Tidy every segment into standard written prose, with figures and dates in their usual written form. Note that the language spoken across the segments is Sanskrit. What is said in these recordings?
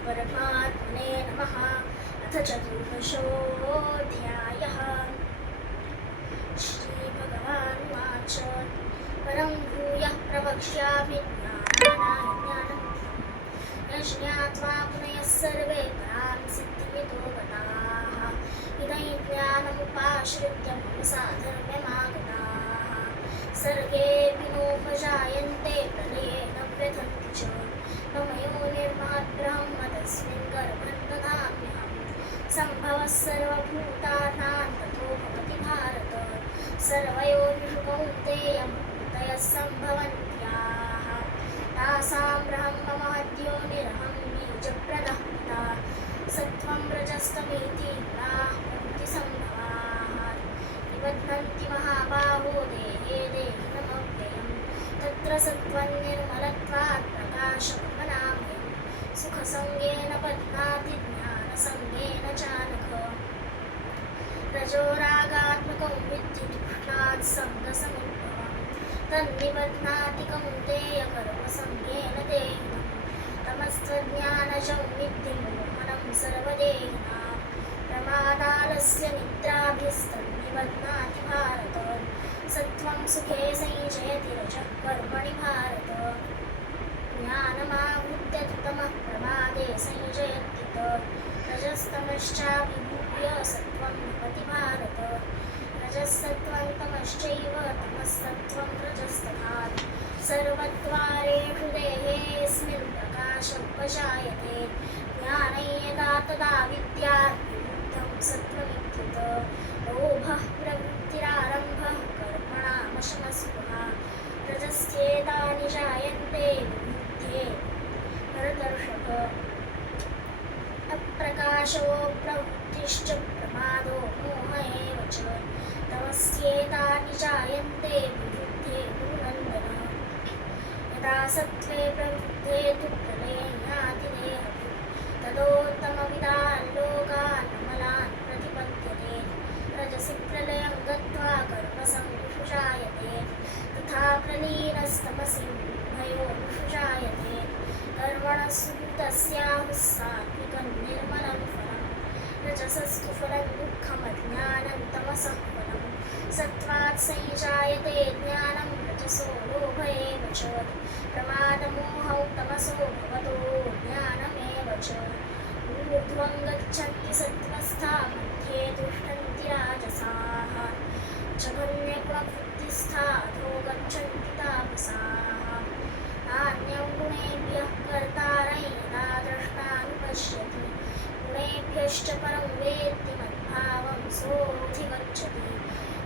परमात्मने नमः। अथ चतुर्दशोऽध्यायः। श्रीभगवानुवाच परं भूयः प्रवक्ष्यामि ज्ञानाज्ञानं यज्ञात्वा पुनः सर्वे परां सिद्धिमितो गताः। इदं ज्ञानमुपाश्रित्य मम साधर्म्यमागताः। सर्गेऽपि नोपजायन्ते प्रलये न व्यथन्ति च। ममयो निर्महद्ब्रह्म तस्मिन् गर्भं ददाम्यहम्। सम्भवः सर्वभूतानां ततो भवति भारत। सर्वयोनिषु कौन्तेय मूर्तयः सम्भवन्त्याः। तासां ब्रह्म महद्योनिरहं बीजप्रदः पिता। सत्त्वं रजस्तमेति गुणाः प्रकृतिसम्भवाः। निबध्नन्ति महाबाहो देहे देहिनमव्ययम्। तत्र सत्त्वं निर्मलत्वात् प्रकाशकमनामयम्। सुखसङ्गेन बध्नाति ज्ञानसङ्गेन चानघ। रजोरागात्मकं विद्धि तृष्णात् सङ्गसमुद्भवम्। तन्निबध्नाति कौन्तेय कर्मसङ्गेन देहिनम्। तमस्त्वज्ञानजं विद्धि मोहनं सर्वदेहिनां। प्रमादालस्य निद्राभिस्तन्निबध्नाति भारत। सत्त्वं सुखे संजयति रजः कर्मणि भारत। ज्ञानमावृत्य तु तमः प्रमादे संजयत्युत। रजस्तमश्चाभिभूय सत्त्वं भवति भारत। रजःसत्त्वं तमश्चैव तमःसत्त्वं रजस्तथा। सर्वद्वारेषु देहेऽस्मिन् प्रकाश उपजायते। ज्ञानं यदा तदा विद्यात् विरुद्धं सत्त्वमित्युत। लोभः प्रवृत्तिरारम्भः कर्मणामशमस्पृहा। रजस्येतानि जायन्ते विबुध्ये भरतर्षभ। अप्रकाशो प्रवृत्तिश्च प्रमादो मोह एव च। तमस्येतानि जायन्ते विबुध्ये गुरुनन्दन। यदा सत्त्वे प्रवृद्धे तु प्रलये याति देहभृत्। तदोत्तमविदान् लोकान् अमलान् प्रतिपद्यते। रजसि प्रलयं गत्वा कर्मसङ्गिषु जायते। तथा प्रलीनस्तमसि भयोनिषु जायते। कर्मणस्तु तस्याहुः सात्विकं निर्मलं फलम्। रजसस्तु फलं दुःखमज्ञानं तमसः फलम्। सत्त्वात् संजायते ज्ञानं रजसो लोभ एव च। प्रमादमोहौ तमसो भवतो ज्ञानमेव च। ऊर्ध्वं गच्छन्ति सत्त्वस्था मध्ये तिष्ठन्ति राजसाः। जघन्यगुणवृत्तिस्था अधो गच्छन्ति तामसाः। नान्यं गुणेभ्यः कर्तारं यदा द्रष्टानुपश्यति। गुणेभ्यश्च परं वेत्ति मद्भावं सोऽधिगच्छति।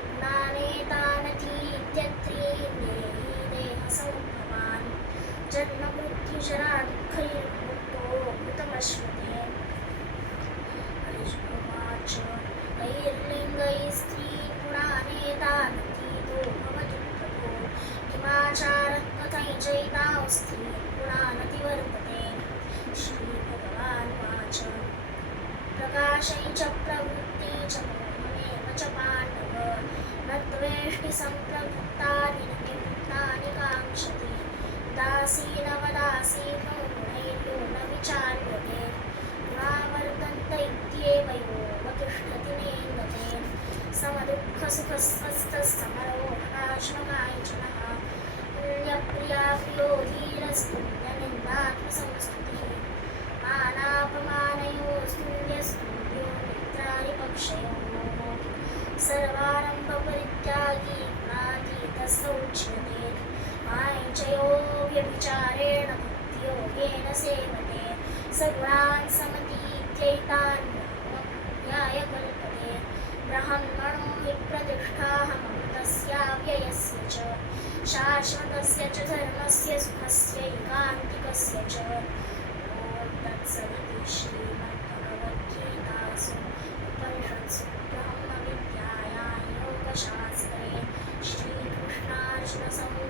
गुणानेतानतीत्यत्रीन् देहि देहसमुद्भवान्। जन्ममृत्युजरा दुःखैर्मुक्तो मृतमश्नुते। अर्जुन उवाच कैर्लिङ्गैः स्त्रीगुणानेतानतीतो भवति प्रभो। किमाचारः कथं चैतां स्त्रीगुणानतिवर्तते। श्रीभगवानुवाच प्रकाशै च प्रवृत्ति च मोहमेव च पाण्डव। न द्वेष्टि सम्प्रवृत्तानि न विमुक्तानि काङ्क्षति। उदासीनवदासीनो गुणैर्यो न विचार्यते। गुणा वर्तन्त इत्येव यो अवतिष्ठति नेङ्गते। समदुःखसुखस्वस्थः समरोषाश्मकाञ्चनः। तुल्यप्रिया प्रियो धीरस्तुल्यनिन्दात्मसंस्तुतिः। मानापमानयोस्तुल्यस्तुल्यो मित्रारिपक्षयोः। सर्वारम्भपरित्यागी गुणातीतः स उच्यते। माञ्चयो व्यभिचारेण भक्तियोगेन सेवते। सगुणान् समतीत्यैतान् ब्रह्मज्ञाय कल्पते। ब्रह्मणो हि प्रतिष्ठाहमृतस्याव्ययस्य च। शाश्वतस्य च धर्मस्य सुखस्यैकान्तिकस्य च। ॐ तत्सदिति श्रीमद्भगवद्गीतासु उपनिषत्सु ब्रह्मविद्यायां योगशास्त्रे श्रीकृष्णार्जुनसंवादे